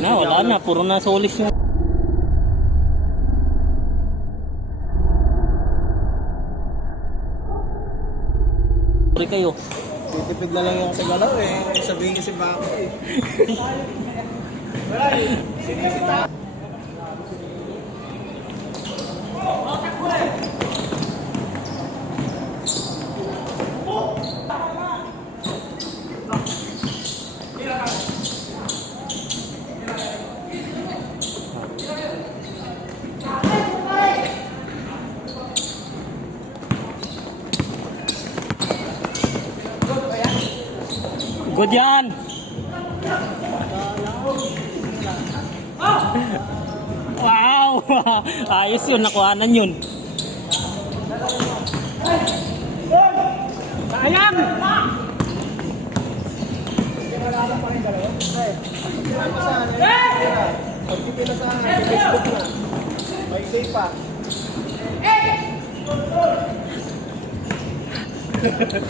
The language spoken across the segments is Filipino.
Na, wala na. Puro na solis yung... Sorry kayo. Titipid na lang yung sa galaw eh. Sabihin kasi bako eh. Good yan! Wow! Ayos yun, nakuhanan yun. Sayang! Pagkipila sa Facebook na. May day pa.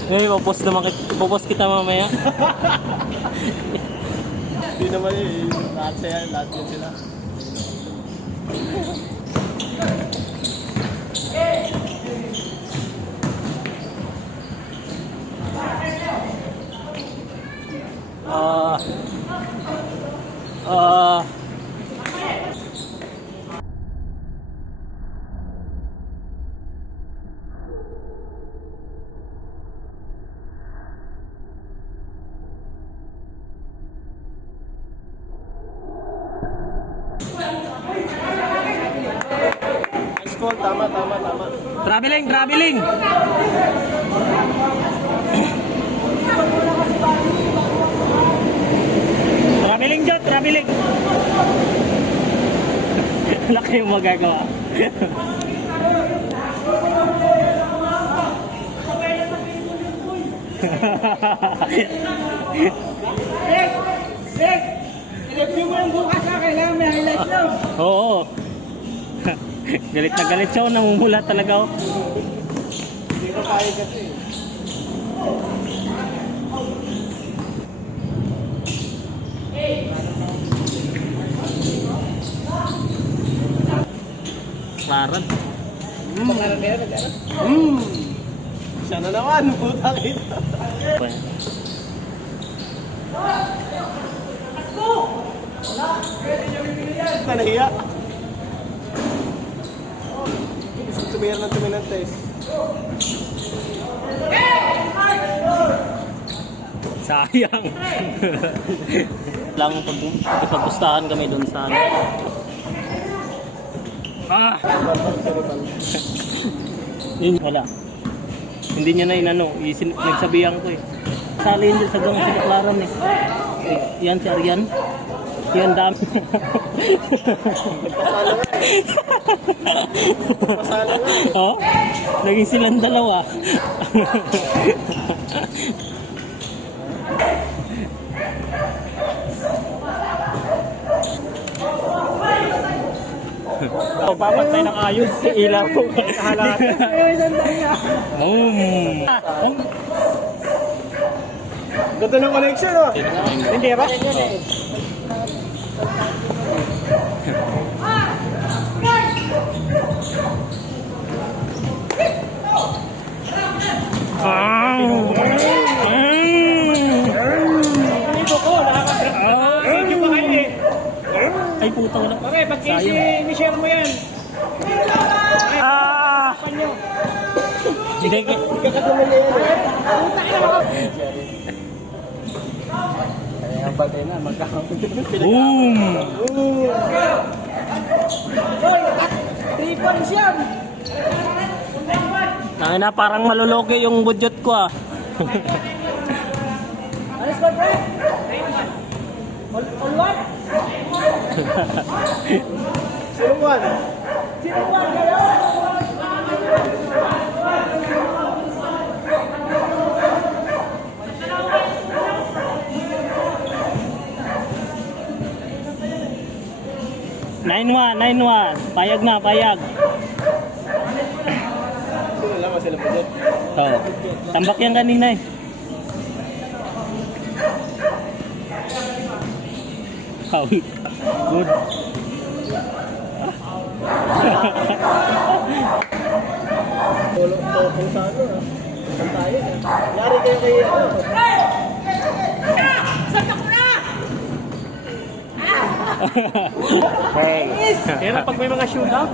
Hey, popost kita mamaya. Hindi naman eh. Lahat siya, lahat yun sila. Ah. School, tama. Traveling! Traveling! Wala kayong magagawa. I-review mo yung bukas ha, kailangan may highlights lang. Oo. Galit na galit siya, namumula talaga ako. Hindi ko kaya kasi. Klaran. Siya na naman, putang ina. Nahiya. Tumira ng test. Sayang. Lang pagpustahan kami doon sa ano. Yun, wala. Hindi niya na inano, nagsabihan ko eh. Sali yun sa gang sa Baklaran eh. Yan si Arian. Yan dami. Pasalo nga eh. Oh, naging silang dalawa. Papatay ng ayos. Ilaw po. Kahalata. Ganda ng connection oh. Hindi ba? Dito ko, nakaka-video pa kayo eh. Ay puta wala. Okay, pag i-share mo yan. Sige. Kaya ang batay na, magkakapit. Boom! 3 points yan! Na parang malulugi yung budget ko ah. Alis ba, pre? On what? Sino one? Sino one kayo? Nine one. Payag na, payag. Wala ba sila budget? Oh. Tambak yan kanina eh. Foul. Good. Kung sa ano, saan tayo na. Yari kayo kay ano. Pero pag may mga shootout,